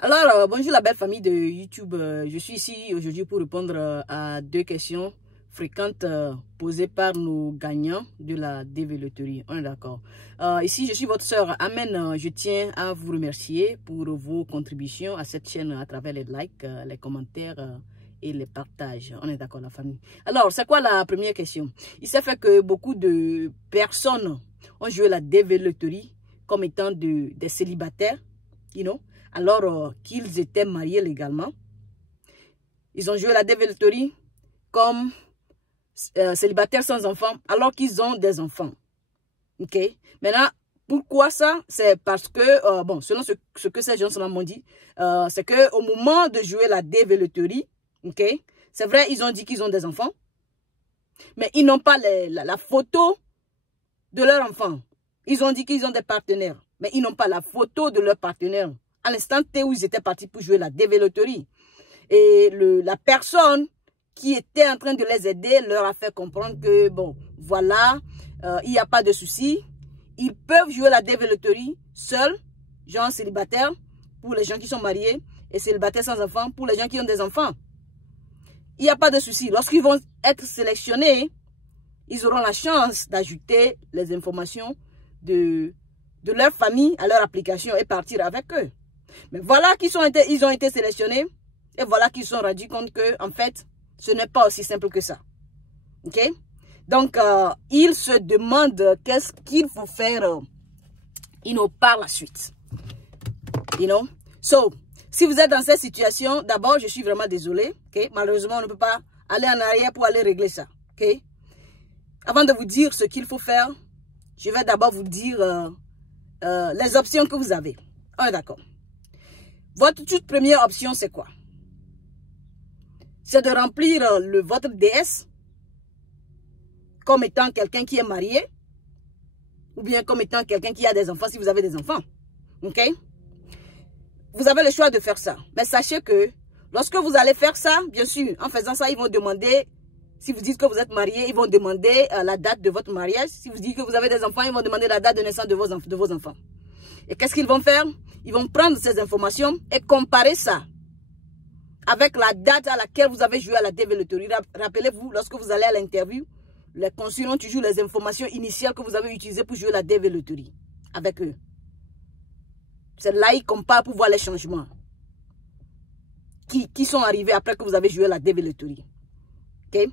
Alors, bonjour la belle famille de YouTube. Je suis ici aujourd'hui pour répondre à deux questions fréquentes posées par nos gagnants de la développerie. On est d'accord. Ici, je suis votre sœur Amen. Je tiens à vous remercier pour vos contributions à cette chaîne à travers les likes, les commentaires et les partages. On est d'accord la famille. Alors, c'est quoi la première question? Il s'est fait que beaucoup de personnes ont joué la développerie comme étant des célibataires, you know, alors qu'ils étaient mariés légalement. Ils ont joué la développerie comme célibataires sans enfants alors qu'ils ont des enfants. Ok. Maintenant, pourquoi ça? C'est parce que, bon, selon ce que ces gens m'ont dit, c'est qu'au moment de jouer la développerie, ok, c'est vrai, ils ont dit qu'ils ont des enfants, mais ils n'ont pas la photo de leur enfant. Ils ont dit qu'ils ont des partenaires, mais ils n'ont pas la photo de leur partenaire. À l'instant T où ils étaient partis pour jouer la développerie. Et la personne qui était en train de les aider leur a fait comprendre que, bon, voilà, il n'y a pas de souci. Ils peuvent jouer la développerie seuls, genre célibataires, pour les gens qui sont mariés, et célibataires sans enfants, pour les gens qui ont des enfants. Il n'y a pas de souci. Lorsqu'ils vont être sélectionnés, ils auront la chance d'ajouter les informations de leur famille à leur application et partir avec eux. Mais voilà qu'ils ils ont été sélectionnés et voilà qu'ils se sont rendus compte que, en fait, ce n'est pas aussi simple que ça. Ok? Donc, ils se demandent qu'est-ce qu'il faut faire par la suite. You know? So, si vous êtes dans cette situation, d'abord, je suis vraiment désolé. Okay? Malheureusement, on ne peut pas aller en arrière pour aller régler ça. Okay? Avant de vous dire ce qu'il faut faire, je vais d'abord vous dire les options que vous avez. On est d'accord. Votre toute première option, c'est quoi? C'est de remplir votre DS comme étant quelqu'un qui est marié ou bien comme étant quelqu'un qui a des enfants si vous avez des enfants. Ok? Vous avez le choix de faire ça. Mais sachez que lorsque vous allez faire ça, bien sûr, en faisant ça, ils vont demander, si vous dites que vous êtes marié, ils vont demander la date de votre mariage. Si vous dites que vous avez des enfants, ils vont demander la date de naissance de vos enfants. Et qu'est-ce qu'ils vont faire? Ils vont prendre ces informations et comparer ça avec la date à laquelle vous avez joué à la développerie. Rappelez-vous, lorsque vous allez à l'interview, les consuls ont toujours les informations initiales que vous avez utilisées pour jouer à la développerie avec eux. C'est là qu'ils comparent pour voir les changements qui sont arrivés après que vous avez joué à la développerie. Ok?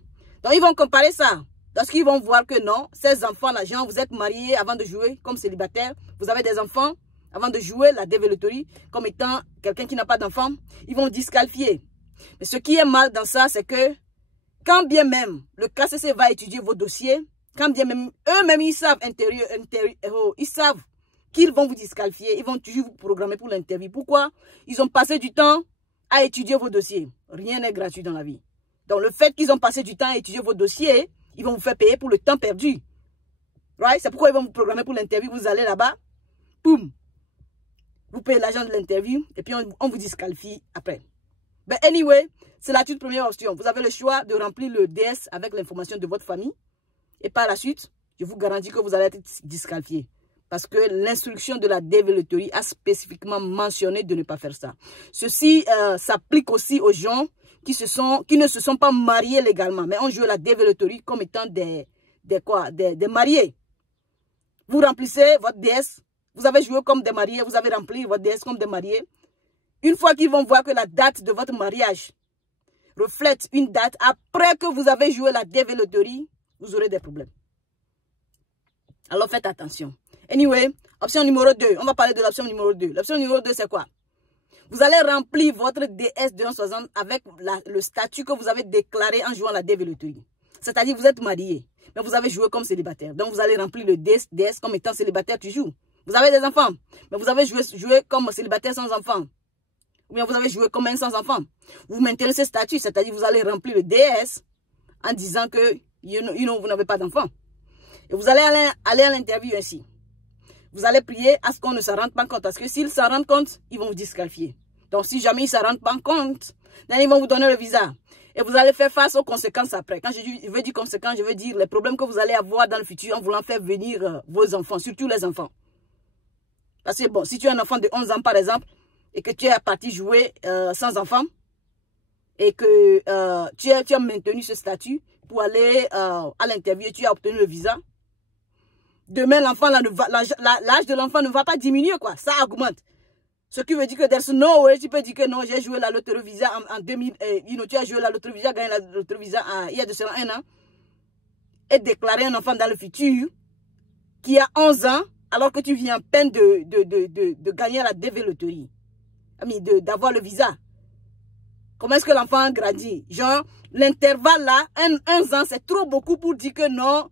Donc, ils vont comparer ça. Lorsqu'ils vont voir que non, ces enfants-là, genre, vous êtes mariés avant de jouer comme célibataire, vous avez des enfants avant de jouer la développerie comme étant quelqu'un qui n'a pas d'enfants, ils vont disqualifier. Mais ce qui est mal dans ça, c'est que quand bien même le KCC va étudier vos dossiers, quand bien même eux-mêmes ils savent ils savent qu'ils vont vous disqualifier, ils vont toujours vous programmer pour l'interview. Pourquoi? Ils ont passé du temps à étudier vos dossiers. Rien n'est gratuit dans la vie. Donc le fait qu'ils ont passé du temps à étudier vos dossiers, ils vont vous faire payer pour le temps perdu. Right? C'est pourquoi ils vont vous programmer pour l'interview. Vous allez là-bas, boum, vous payez l'argent de l'interview et puis on vous disqualifie après. Mais anyway, c'est la toute première option. Vous avez le choix de remplir le DS avec l'information de votre famille. Et par la suite, je vous garantis que vous allez être disqualifié. Parce que l'instruction de la développerie a spécifiquement mentionné de ne pas faire ça. Ceci s'applique aussi aux gens qui ne se sont pas mariés légalement, mais ont joué la développerie comme étant des mariés. Vous remplissez votre DS. Vous avez joué comme des mariés, vous avez rempli votre DS comme des mariés. Une fois qu'ils vont voir que la date de votre mariage reflète une date après que vous avez joué la développerie, vous aurez des problèmes. Alors faites attention. Anyway, option numéro 2. On va parler de l'option numéro 2. L'option numéro 2, c'est quoi? Vous allez remplir votre DS 260 avec le statut que vous avez déclaré en jouant la développerie. C'est-à-dire vous êtes marié, mais vous avez joué comme célibataire. Donc vous allez remplir le DS comme étant célibataire toujours. Vous avez des enfants, mais vous avez joué comme célibataire sans enfants. Ou bien vous avez joué comme un sans enfant. Vous maintenez ce statut, c'est-à-dire vous allez remplir le DS en disant que vous n'avez pas d'enfant. Et vous allez aller à l'interview ainsi. Vous allez prier à ce qu'on ne s'en rende pas compte. Parce que s'ils s'en rendent compte, ils vont vous disqualifier. Donc si jamais ils ne s'en rendent pas compte, ils vont vous donner le visa. Et vous allez faire face aux conséquences après. Quand je veux dire conséquences, je veux dire les problèmes que vous allez avoir dans le futur en voulant faire venir vos enfants, surtout les enfants. Parce que bon, si tu as un enfant de 11 ans par exemple, et que tu es parti jouer sans enfant et que tu as maintenu ce statut pour aller à l'interview et tu as obtenu le visa, demain, l'enfant, l'âge de l'enfant ne va pas diminuer, quoi. Ça augmente. Ce qui veut dire que there's no way, tu peux dire que non, j'ai joué la loterie visa en 2000, tu as joué la loterie visa, gagné la loterie visa il y a de cela 1 an, et déclarer un enfant dans le futur qui a 11 ans, alors que tu viens à peine de gagner la DV loterie, d'avoir le visa. Comment est-ce que l'enfant grandit? Genre, l'intervalle là, 1 an, c'est trop beaucoup pour dire que non,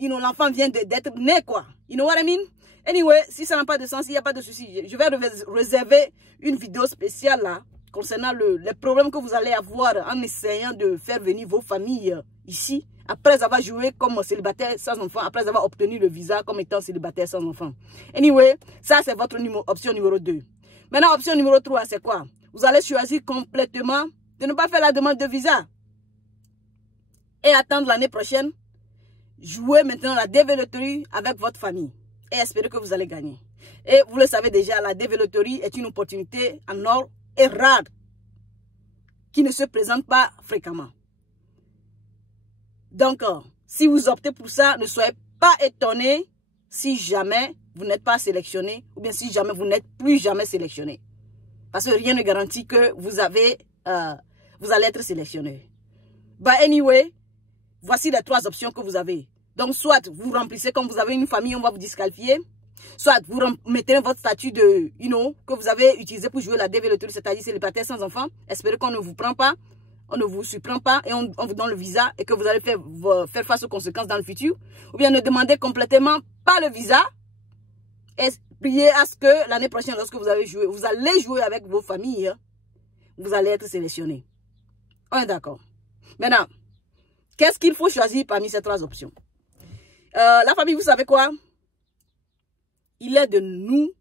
l'enfant vient d'être né, quoi. You know what I mean? Anyway, si ça n'a pas de sens, il n'y a pas de souci. Je vais réserver une vidéo spéciale là, concernant les problèmes que vous allez avoir en essayant de faire venir vos familles ici, après avoir joué comme célibataire sans enfant, après avoir obtenu le visa comme étant célibataire sans enfant. Anyway, ça c'est votre option numéro 2. Maintenant, option numéro 3, c'est quoi? Vous allez choisir complètement de ne pas faire la demande de visa et attendre l'année prochaine. Jouez maintenant la DV loterie avec votre famille et espérez que vous allez gagner. Et vous le savez déjà, la DV loterie est une opportunité en or et rare qui ne se présente pas fréquemment. Donc, si vous optez pour ça, ne soyez pas étonnés si jamais vous n'êtes pas sélectionné ou bien si jamais vous n'êtes plus jamais sélectionné. Parce que rien ne garantit que vous allez être sélectionné. But anyway, voici les 3 options que vous avez. Donc, soit vous remplissez comme vous avez une famille, on va vous disqualifier. Soit vous mettez votre statut de, que vous avez utilisé pour jouer la DV loterie, c'est-à-dire célibataire sans enfant. Espérez qu'on ne vous prend pas, on ne vous surprend pas et on vous donne le visa et que vous allez faire face aux conséquences dans le futur. Ou bien ne demandez complètement pas le visa et priez à ce que l'année prochaine, lorsque vous allez jouer avec vos familles, vous allez être sélectionné. On est d'accord. Maintenant, qu'est-ce qu'il faut choisir parmi ces 3 options? La famille, vous savez quoi? Il est de nous,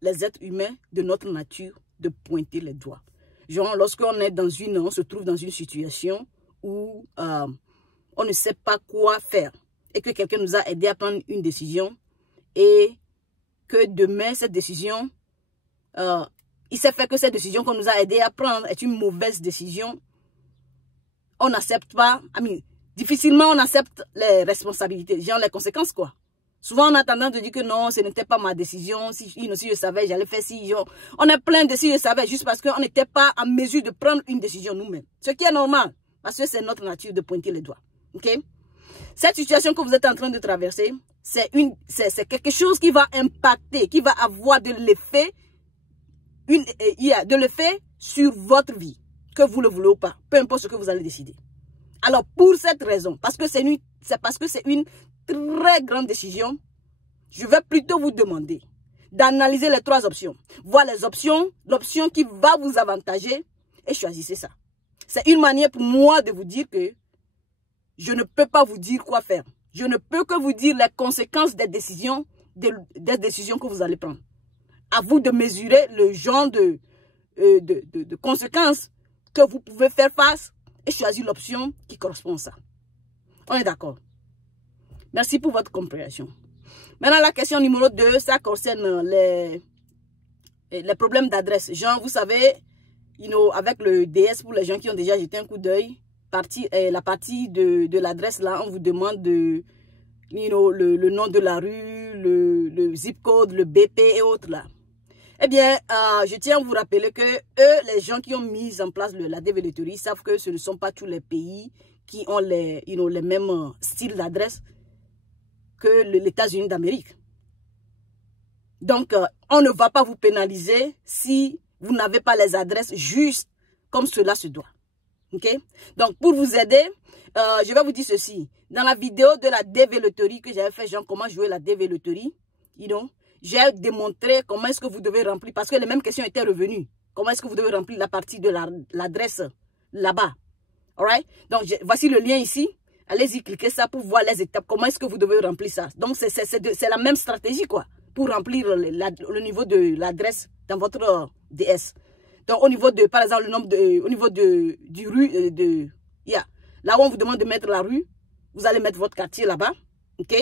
les êtres humains, de notre nature, de pointer les doigts. Genre, lorsqu'on se trouve dans une situation où on ne sait pas quoi faire et que quelqu'un nous a aidé à prendre une décision et que demain, cette décision, il s'est fait que cette décision qu'on nous a aidé à prendre est une mauvaise décision. On n'accepte pas, difficilement on accepte les responsabilités, genre les conséquences, quoi. Souvent, on a tendance de dire que non, ce n'était pas ma décision. Si je savais, j'allais faire si. On est plein de si je savais, juste parce qu'on n'était pas en mesure de prendre une décision nous-mêmes. Ce qui est normal, parce que c'est notre nature de pointer les doigts. Ok? Cette situation que vous êtes en train de traverser, c'est quelque chose qui va impacter, qui va avoir de l'effet sur votre vie, que vous le voulez ou pas, peu importe ce que vous allez décider. Alors, pour cette raison, parce que c'est une très grande décision, je vais plutôt vous demander d'analyser les 3 options. Voir les options, l'option qui va vous avantager et choisissez ça. C'est une manière pour moi de vous dire que je ne peux pas vous dire quoi faire. Je ne peux que vous dire les conséquences des décisions que vous allez prendre. À vous de mesurer le genre de conséquences que vous pouvez faire face et choisir l'option qui correspond à ça. On est d'accord? Merci pour votre compréhension. Maintenant, la question numéro 2, ça concerne les problèmes d'adresse. Genre, vous savez, avec le DS, pour les gens qui ont déjà jeté un coup d'œil, la partie de l'adresse, là, on vous demande le nom de la rue, le zip code, le BP et autres, là. Eh bien, je tiens à vous rappeler que les gens qui ont mis en place la DV loterie savent que ce ne sont pas tous les pays qui ont les mêmes styles d'adresse que les États-Unis d'Amérique. Donc, on ne va pas vous pénaliser si vous n'avez pas les adresses justes comme cela se doit. Ok? Donc, pour vous aider, je vais vous dire ceci. Dans la vidéo de la DV loterie que j'avais fait, genre comment jouer la DV loterie, j'ai démontré comment est-ce que vous devez remplir, parce que les mêmes questions étaient revenues. Comment est-ce que vous devez remplir la partie de l'adresse là-bas. Alright? Donc, voici le lien ici. Allez-y, cliquez ça pour voir les étapes. Comment est-ce que vous devez remplir ça? Donc, c'est la même stratégie, quoi, pour remplir le niveau de l'adresse dans votre DS. Donc, au niveau de, par exemple, au niveau du rue, là où on vous demande de mettre la rue, vous allez mettre votre quartier là-bas, ok?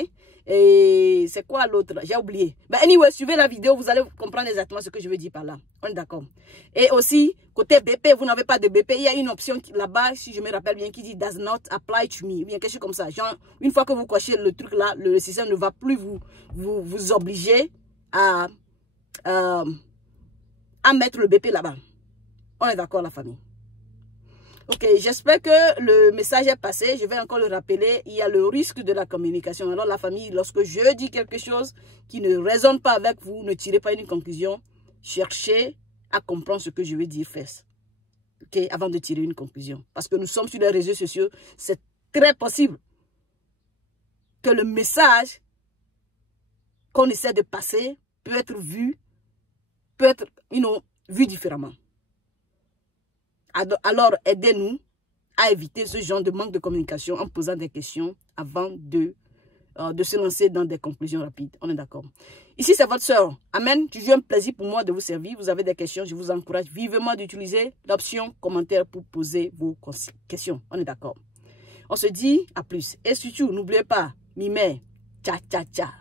Et c'est quoi l'autre? J'ai oublié. Mais anyway, suivez la vidéo, vous allez comprendre exactement ce que je veux dire par là. On est d'accord. Et aussi, côté BP, vous n'avez pas de BP. Il y a une option là-bas, si je me rappelle bien, qui dit does not apply to me. Bien quelque chose comme ça. Genre, une fois que vous cochez le truc là, le système ne va plus vous obliger à mettre le BP là-bas. On est d'accord, la famille. Ok, j'espère que le message est passé. Je vais encore le rappeler. Il y a le risque de la communication. Alors la famille, lorsque je dis quelque chose qui ne résonne pas avec vous, ne tirez pas une conclusion. Cherchez à comprendre ce que je veux dire first. Ok, avant de tirer une conclusion. Parce que nous sommes sur les réseaux sociaux. C'est très possible que le message qu'on essaie de passer peut être vu, vu différemment. Alors, aidez-nous à éviter ce genre de manque de communication en posant des questions avant de se lancer dans des conclusions rapides. On est d'accord. Ici, c'est votre soeur. Amen. Toujours un plaisir pour moi de vous servir. Vous avez des questions, je vous encourage vivement d'utiliser l'option commentaire pour poser vos questions. On est d'accord. On se dit à plus. Et surtout, n'oubliez pas, Mimé, tcha tcha tcha.